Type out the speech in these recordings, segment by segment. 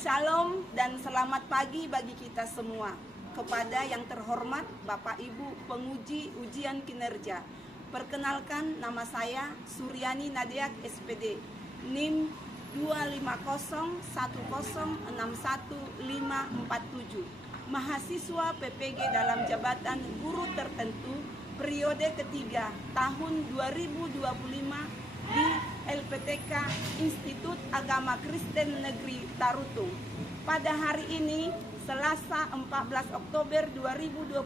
Shalom dan selamat pagi bagi kita semua. Kepada yang terhormat Bapak Ibu penguji ujian kinerja. Perkenalkan, nama saya Suryani Nadiak SPD, NIM 250106157, mahasiswa PPG dalam jabatan guru tertentu periode ketiga tahun 2025 di LPTK Institut Agama Kristen Negeri Tarutung. Pada hari ini, Selasa 14 Oktober 2025,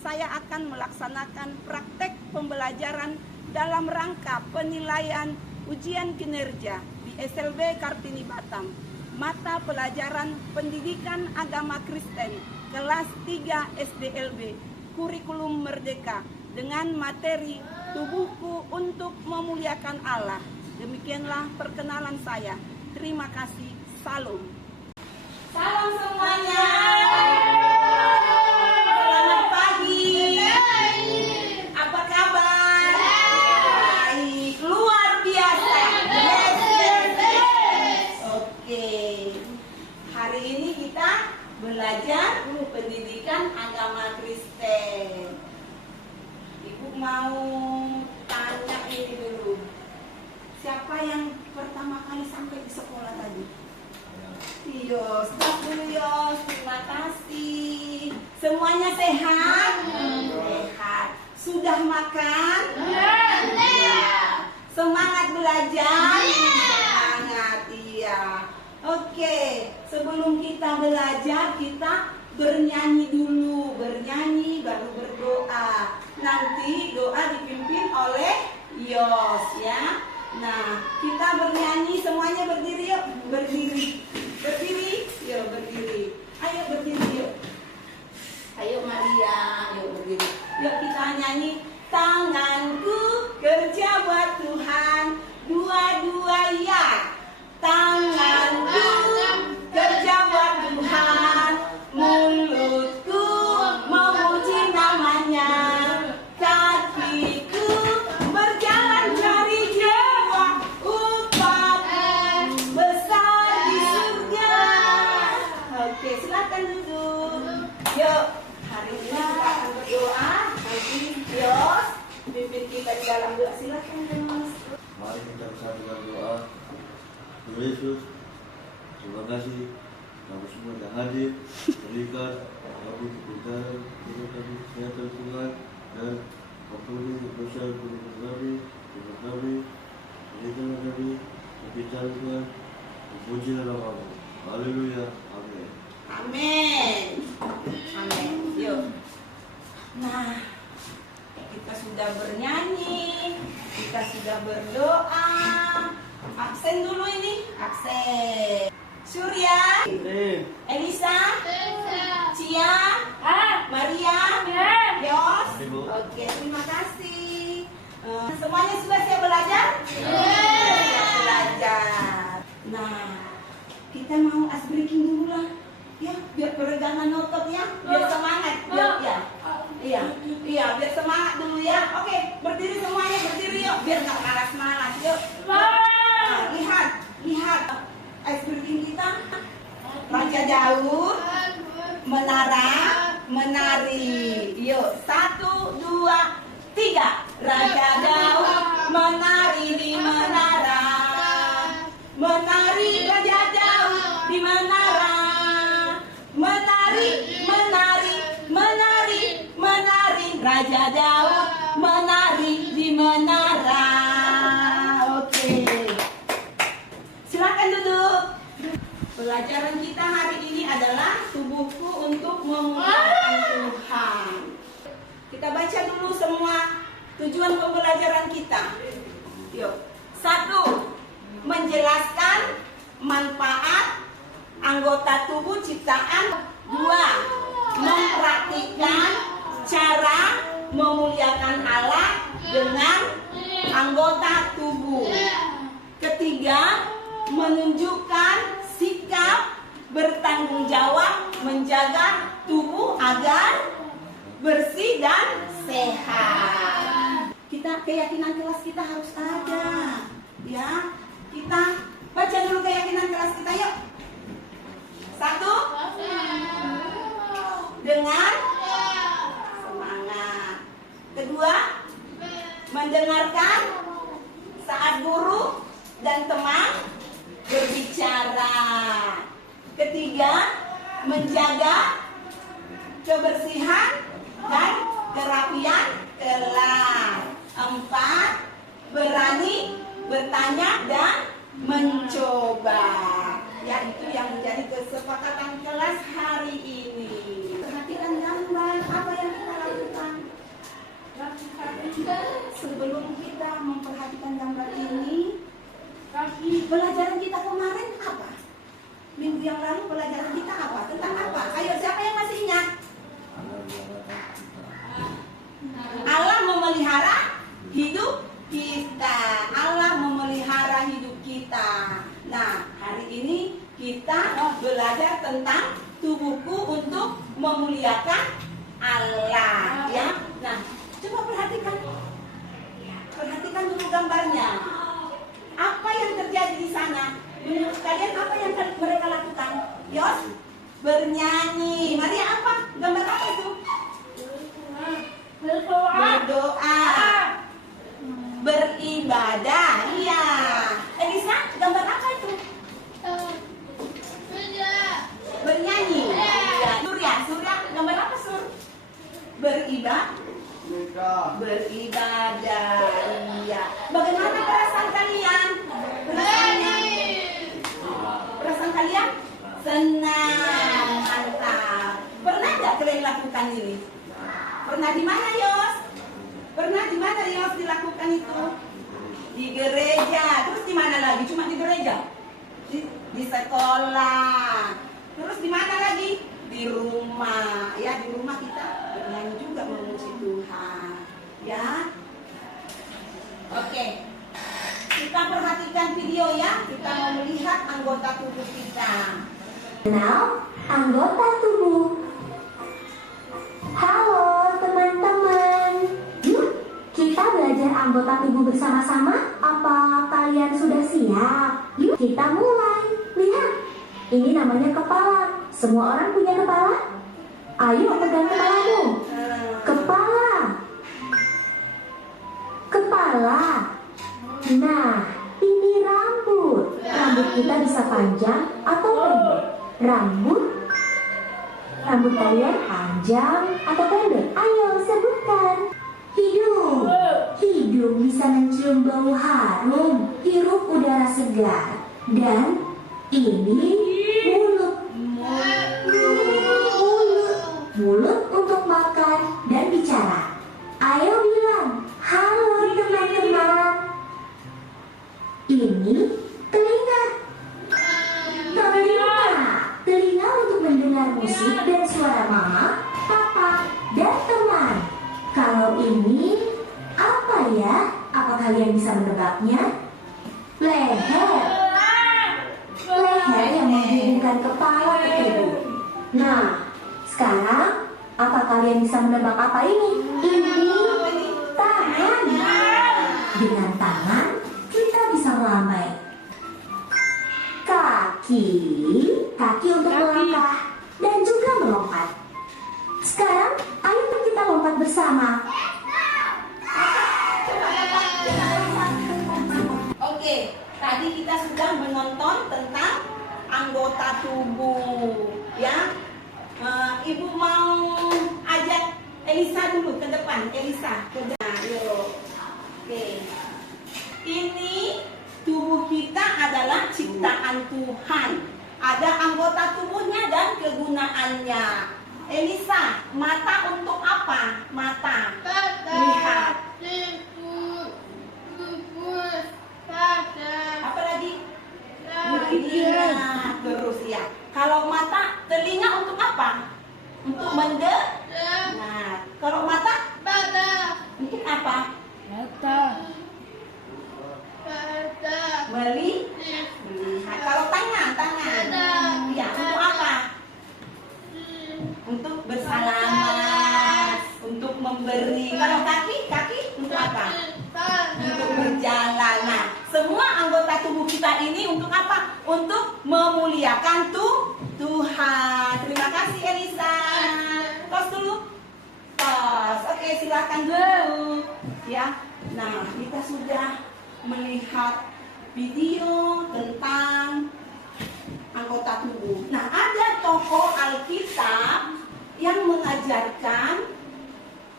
saya akan melaksanakan praktek pembelajaran dalam rangka penilaian ujian kinerja di SLB Kartini Batam, mata pelajaran Pendidikan Agama Kristen kelas 3 SDLB, kurikulum Merdeka, dengan materi Tubuhku untuk Memuliakan Allah. Demikianlah perkenalan saya. Terima kasih. Salam. Salam semuanya. Selamat pagi. Apa kabar? Baik. Luar biasa. Yes. Oke. Hari ini kita belajar pendidikan agama Kristen. Ibu mau tanya ini dulu. Siapa yang pertama kali sampai di sekolah tadi? Yos, dulu Yos. Terima kasih. Semuanya sehat? Sehat. Sudah makan? Ya. Semangat belajar? Semangat, iya. Oke, sebelum kita belajar, kita bernyanyi dulu. Bernyanyi baru berdoa. Nanti doa dipimpin oleh Yos, ya. Nah, kita bernyanyi semuanya, berdiri yuk. Berdiri. Berdiri, yuk berdiri. Ayo berdiri yuk. Ayo Maria, yuk berdiri. Yuk kita nyanyi. Tanganku kerja buat Tuhan, dua-dua ya. Tanganku kerja buat Tuhan, mulutku memuji namanya, kakiku berjalan cari jiwa, upahku besar di surga. Oke, silakan duduk. Yuk, hari ini kita akan berdoa. Nanti Yos pimpin kita di dalam doa. Silakan Yos. Mari kita bersama doa. Tuhan Yesus, terima kasih kamu semua yang hadir, berikan kami kebenaran, berikan kami kesehatan Tuhan, dan ampuni dosa kami, berikan kami kebijakan Tuhan, memuji namamu. Haleluya, amin. Amin. Amin. Yuk. Nah, kita sudah bernyanyi, kita sudah berdoa. Absen dulu ini, absen. Surya, Elisa, Cia, Maria, Yos. Oke, terima kasih. Semuanya sudah siap belajar? Siap belajar. Nah, kita mau ice breaking dulu lah, ya, biar peregangan otot ya, biar semangat, iya, biar semangat dulu ya. Oke, berdiri semuanya, berdiri yuk, biar nggak malas-malas, yuk. Nah, lihat ice breaking kita. Raja Daud, menara, menari. Yuk, 1, 2, 3. Raja Daud menari di menara. Menari Raja Daud di menara. Menari, menari, menari, menari. Raja Daud menari di menara. Oke. Silakan duduk. Pelajaran kita hari ini adalah tubuhku untuk memuliakan Tuhan. Kita baca dulu semua tujuan pembelajaran kita. Yuk. 1. Menjelaskan manfaat anggota tubuh ciptaan. 2. Mempraktikkan cara memuliakan Allah dengan anggota tubuh. Ketiga, menunjukkan sikap bertanggung jawab menjaga tubuh agar bersih dan sehat. Kita keyakinan kelas kita harus ada, ya. Kita baca dulu keyakinan kelas kita yuk. saat guru dan teman berbicara. Ketiga, menjaga kebersihan dan kerapian kelas. 4, berani bertanya dan mencoba. Ya, itu yang menjadi kesepakatan kelas hari ini. Perhatikan gambar apa yang kita lakukan. Sebelum kita memperhatikan gambar ini, pelajaran kita kemarin apa? Minggu yang lalu pelajaran kita apa? Tentang apa? Ayo, siapa yang masih ingat? Allah memelihara hidup kita. Allah memelihara hidup kita. Nah, hari ini kita belajar tentang tubuhku untuk memuliakan Allah. Ya. Nah, coba perhatikan. Perhatikan dulu gambarnya. Apa yang terjadi di sana? Menurut kalian apa yang mereka lakukan? Yos, bernyanyi. Maria, apa? Gambar apa itu? Berdoa. Beribadah. Iya. Elisa, gambar apa itu? Bernyanyi. Iya. Surya, gambar apa, Sur? Beribadah. Iya. Bagaimana perasaan kalian? Perasaan kalian? Senang, mantap. Pernah nggak kalian lakukan ini? Pernah di mana, Yos? Pernah di mana, Yos, dilakukan itu? Di gereja. Terus di mana lagi? Cuma di gereja? Di sekolah. Terus di mana lagi? Di rumah. Ya, di rumah kita bernyanyi juga memuji Tuhan. Ya. Oke. Kita perhatikan video ya. Kita mau melihat anggota tubuh kita. Kenal anggota tubuh. Halo teman-teman. Yuk, kita belajar anggota tubuh bersama-sama. Apa kalian sudah siap? Yuk, kita mulai. Lihat, ini namanya kepala. Semua orang punya kepala? Ayo pegang kepalamu. Kepala. Kepala. Nah, ini rambut. Rambut kita bisa panjang atau pendek. Rambut kalian panjang atau pendek? Ayo sebutkan. Hidung. Hidung bisa mencium bau harum, hirup udara segar. Dan ini mulut. Mulut untuk makan dan bicara. Ayo bilang, halo teman-teman. Ini telinga. Telinga untuk mendengar musik dan suara mama, papa, dan teman. Kalau ini apa ya? Apa kalian bisa menebaknya? Leher. Leher yang menghubungkan kepala ke tubuh. Nah, sekarang apa kalian bisa menebak apa ini? Ini tangan. Dengan tangan kita bisa melambai. Kaki untuk melangkah dan juga melompat. Sekarang ayo kita lompat bersama. Oke, tadi kita sudah menonton tentang anggota tubuh, ya. Ibu mau ajak Elisa dulu ke depan. Elisa, ke depan. Yuk. Oke. Ini tubuh kita adalah ciptaan Tuhan. Ada anggota tubuhnya dan kegunaannya. Elisa, mata untuk apa? Mata. Lihat. Apa lagi? Melihat. Terus ya. Kalau mata, telinga untuk apa? Untuk mendengar. Nah, kalau mata? Untuk apa? Melihat. Kalau tangan. Ya, untuk apa? Untuk bersalaman, untuk memberi. Kalau kaki untuk apa? Untuk berjalan. Nah, semua anggota tubuh kita ini untuk apa? Untuk memuliakan Tuhan. Terima kasih Elisa. Tos dulu. Tos. Oke, silakan dulu. Ya. Nah, kita sudah melihat video tentang anggota tubuh. Nah, ada tokoh Alkitab yang mengajarkan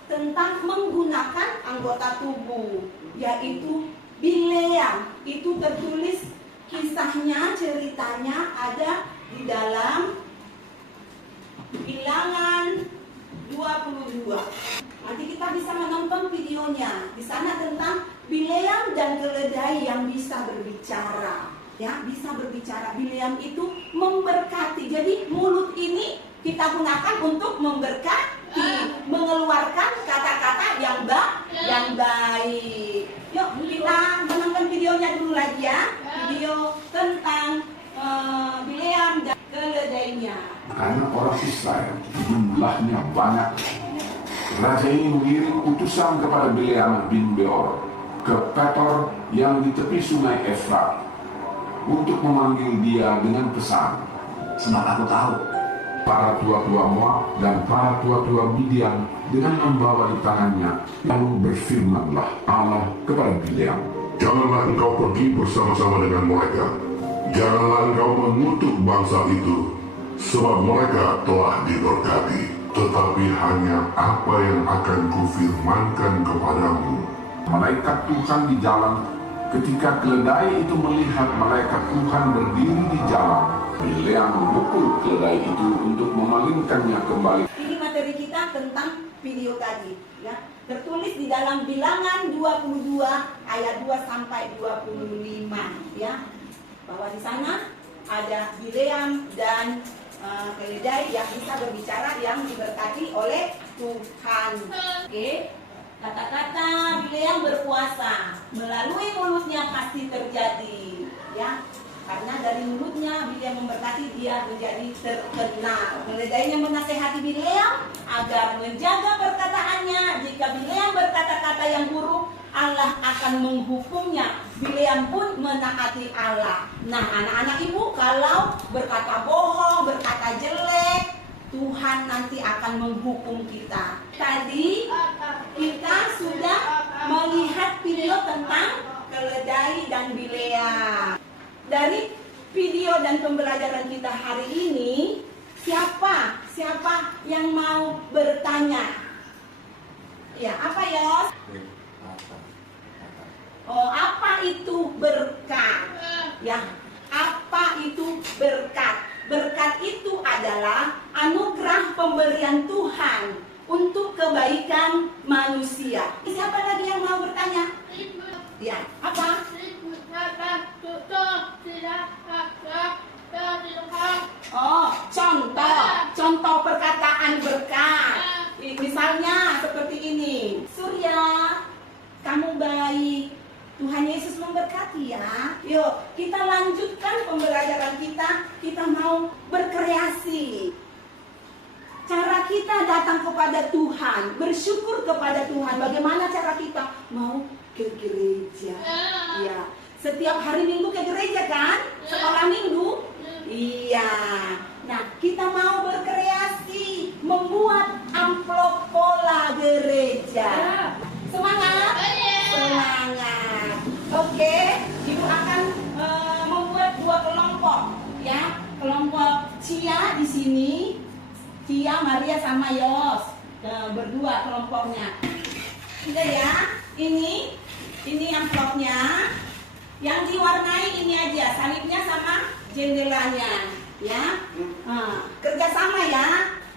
tentang menggunakan anggota tubuh, yaitu Bileam. Itu tertulis kisahnya, ceritanya ada di dalam Bilangan 22. Nanti kita bisa menonton videonya. Di sana tentang Bileam dan keledai yang bisa berbicara. Ya, bisa berbicara. Bileam itu memberkati. Jadi mulut ini kita gunakan untuk memberkati, mengeluarkan kata-kata yang baik. Yuk kita menonton videonya dulu lagi ya. Video tentang Bileam dan keledainya. Karena orang Israel jumlahnya banyak, raja ini mengirim utusan kepada Bileam bin Beor ke Petor yang di tepi sungai Efrat untuk memanggil dia dengan pesan, Sebab aku tahu para tua-tua Moab dan para tua-tua Midian dengan membawa di tangannya. Lalu berfirmanlah Allah kepada Bileam, Janganlah engkau pergi bersama-sama dengan mereka. Janganlah engkau mengutuk bangsa itu, sebab mereka telah diberkati. Tetapi hanya apa yang akan kufirmankan kepadamu. malaikat Tuhan di jalan. Ketika keledai itu melihat malaikat Tuhan berdiri di jalan, Bileam memukul keledai itu untuk memalingkannya kembali. Ini materi kita tentang video tadi, ya. Tertulis di dalam Bilangan 22 ayat 2 sampai 25, ya. Bahwa di sana ada Bileam dan keledai yang bisa berbicara, yang diberkati oleh Tuhan. Oke. Kata-kata Bileam berpuasa, melalui mulutnya pasti terjadi, ya. Karena dari mulutnya Bileam memberkati, dia menjadi terkenal. Keledainya menasehati Bileam agar menjaga perkataannya. Jika Bileam berkata-kata yang buruk, Allah akan menghukumnya. Bileam pun menaati Allah. Nah, anak-anak ibu, kalau berkata bohong, berkata jelek, Tuhan nanti akan menghukum kita. Tadi kita sudah melihat video tentang keledai dan Bileam. Dari video dan pembelajaran kita hari ini, siapa yang mau bertanya? Ya, apa Yos? Oh, apa itu berkat? Ya, apa itu berkat? Berkat itu adalah anugerah pemberian Tuhan untuk kebaikan manusia. Siapa lagi yang mau bertanya? Ya, apa? Oh, contoh perkataan berkat. Misalnya seperti ini. Surya, kamu baik. Tuhan Yesus memberkati ya. Yuk, kita lanjutkan pembelajaran kita. Kita mau berkreasi. Cara kita datang kepada Tuhan, bersyukur kepada Tuhan. Bagaimana cara kita? Mau ke gereja. Ya, setiap hari Minggu ke gereja kan? Sekolah Minggu? Iya. Nah, kita mau berkreasi, membuat amplop pola gereja. Semangat? Semangat. Oke, Ibu akan membuat 2 kelompok, ya. Kelompok Cia di sini, Cia, Maria sama Yos, berdua kelompoknya. Udah ya, ini amplopnya. Yang diwarnai ini aja, salibnya sama jendelanya, ya. Kerjasama ya,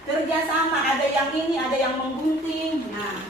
kerjasama. Ada yang ini, ada yang menggunting. Nah,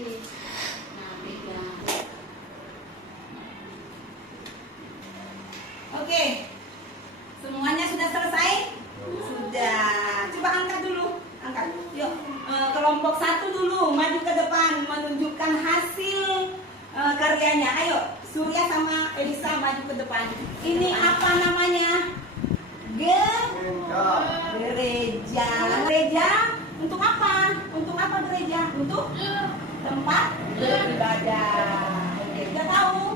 Nah, pegang. Oke. Semuanya sudah selesai? Sudah. Coba angkat dulu. Angkat. Yuk. Kelompok 1 dulu maju ke depan menunjukkan hasil karyanya. Ayo, Surya sama Elisa maju ke depan. Ini apa namanya? Gereja. Gereja untuk apa? Untuk apa gereja? Untuk tempat beribadah. Oke, kita tahu.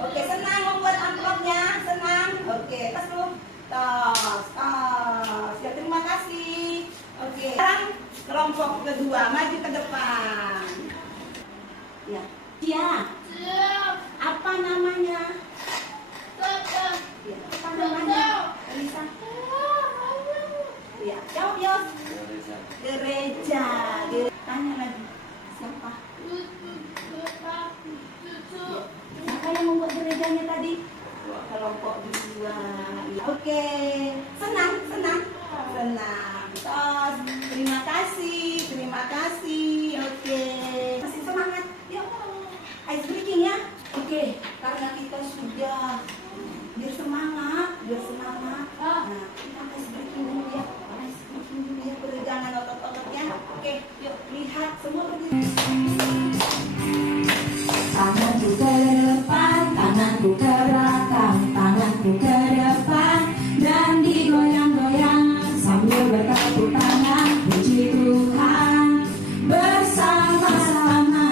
Oke, senang membuat amplopnya, senang. Oke, tes dulu. Tos, tos. Ya, terima kasih. Oke, sekarang kelompok kedua maju ke depan. Ya, ya. Apa namanya? Ya, apa namanya? Elisa. Ya, jawab Yos. Gereja. Tanya lagi. Siapa? Siapa yang membuat gerejanya tadi? Kelompok dua. Ya, oke. Senang, senang. Senang. Tos. Terima kasih. Terima kasih. Oke. Masih semangat. Yuk. Ice breaking ya. Oke. Karena kita sudah biar semangat, biar semangat. Nah, kita ice breaking dulu ya. Ice breaking dulu ya. Peregangan otot-ototnya. Oke. Yuk. Lihat semua berdiri. Tanganku ke depan, tanganku ke belakang, tanganku ke depan, dan digoyang-goyang sambil bertepuk tangan, puji Tuhan bersama-sama.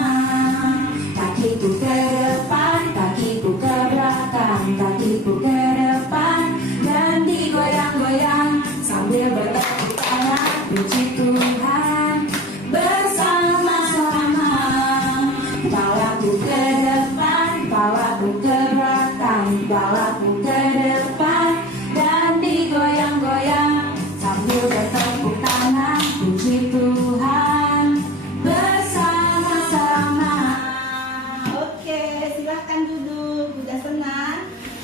Kakiku ke depan, kakiku ke belakang, kakiku ke depan, dan digoyang-goyang sambil bertepuk tangan, puji Tuhan bersama-sama. Kepalaku ke depan, kepalaku ke belakang, kepalaku ke depan, dan digoyang-goyang sambil bertepuk tangan, puji Tuhan bersama-sama. Oke, silahkan duduk. Sudah senang?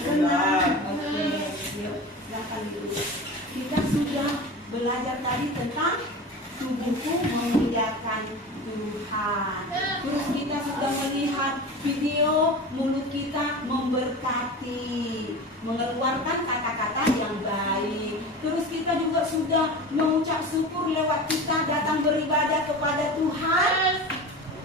Senang. Oke, yuk, silahkan duduk. Kita sudah belajar tadi tentang tubuhku memuliakan Tuhan. Terus kita sudah melihat video mulut kita memberkati, mengeluarkan kata-kata yang baik. Terus kita juga sudah mengucap syukur lewat kita datang beribadah kepada Tuhan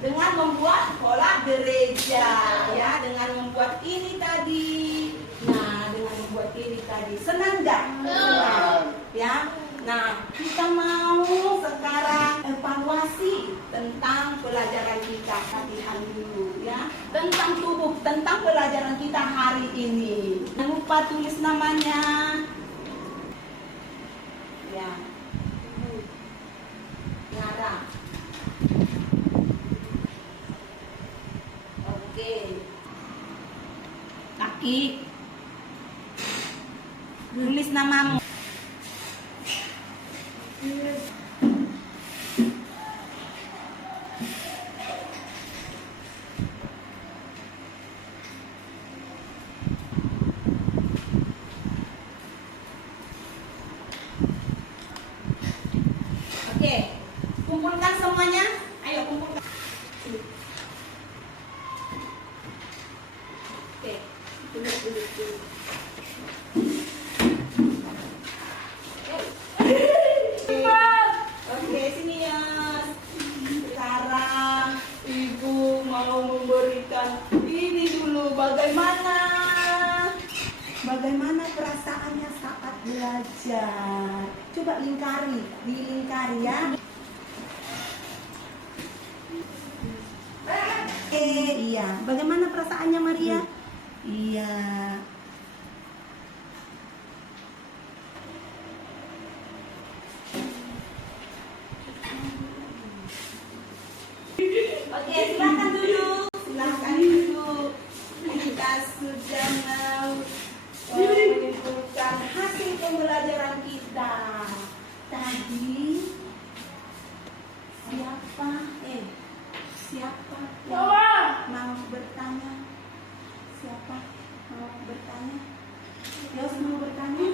dengan membuat pola gereja, ya, dengan membuat ini tadi. Nah, dengan membuat ini tadi. Senang nggak? Senang, ya. Nah, kita mau sekarang evaluasi tentang pelajaran kita. Latihan dulu ya. Tentang tubuh, tentang pelajaran kita hari ini. Jangan lupa tulis namanya. Ya. Nyara. Oke. Kaki. Tulis namamu. Oke, kumpulkan semuanya. Ayo kumpulkan. Oke, duduk. Oke, sini ya. Sekarang Ibu mau memberikan ini dulu. Bagaimana perasaannya saat belajar? Coba dilingkari ya. Iya. Bagaimana perasaannya Maria? Iya. Oke, silakan duduk. Kita sudah mau menyimpulkan hasil pembelajaran kita. Tadi siapa yang mau bertanya? Siapa mau bertanya? Yos mau bertanya?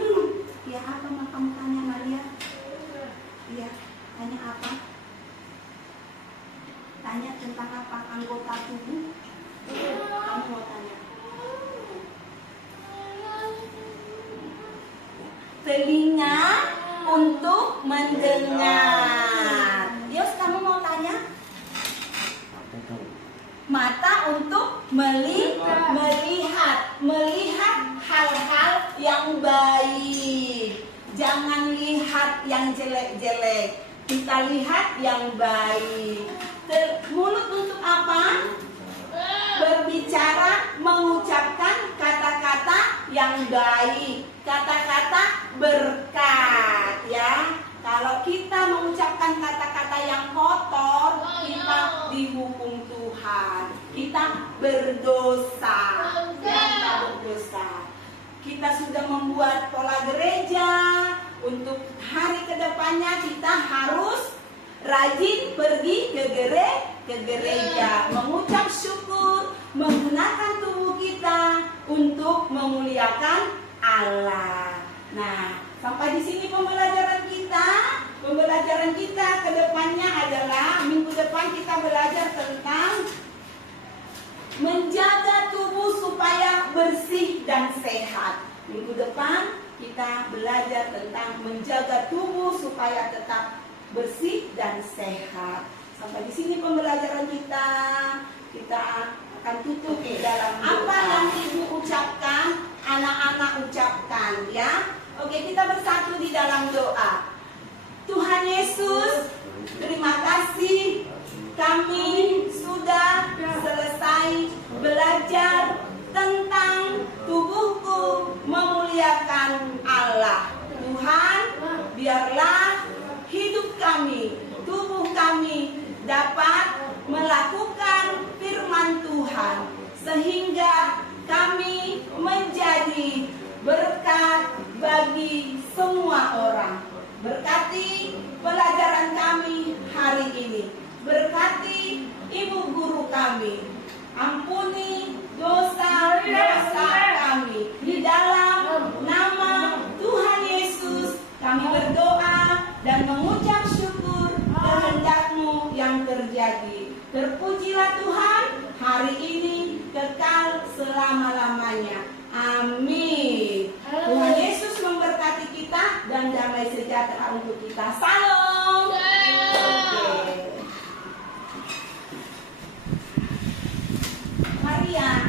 Ya, apa mau kamu tanya Maria? Iya, tanya apa? tanya tentang apa? Anggota tubuh. Kamu mau tanya? Telinga untuk mendengar. Yos, kamu mau tanya? Mata untuk melihat hal-hal yang baik. Jangan lihat yang jelek-jelek. Kita lihat yang baik. Mulut untuk apa? Berbicara, mengucapkan kata-kata yang baik, kata-kata berkat, ya. Kalau kita mengucapkan kata-kata yang kotor, kita dihukum Tuhan. Kita berdosa, ya, kita berdosa. Kita sudah membuat pola gereja. Untuk hari kedepannya kita harus rajin pergi ke gereja, mengucap syukur, menggunakan tubuh kita untuk memuliakan Allah. Nah, sampai di sini pembelajaran kita. Pembelajaran kita ke depannya adalah minggu depan kita belajar tentang menjaga tubuh supaya bersih dan sehat. Minggu depan kita belajar tentang menjaga tubuh supaya tetap bersih dan sehat. Sampai di sini pembelajaran kita. Kita akan tutup di dalam apa yang ibu ucapkan, anak-anak ucapkan, ya. Oke, kita bersatu di dalam doa. Tuhan Yesus, terima kasih kami sudah selesai belajar tentang tubuhku memuliakan Allah. Tuhan, biarlah hidup kami, tubuh kami dapat melakukan firman Tuhan sehingga kami menjadi berkat bagi semua orang. Berkati pelajaran kami hari ini. Berkati ibu guru kami. Ampuni dosa-dosa kami. Di dalam nama Tuhan Yesus kami berdoa dan mengucap syukur kehendak-Mu yang terjadi. Terpujilah Tuhan hari ini kekal selama-lamanya. Amin. Tuhan Yesus memberkati kita dan damai sejahtera untuk kita. Salam. Oke. Maria.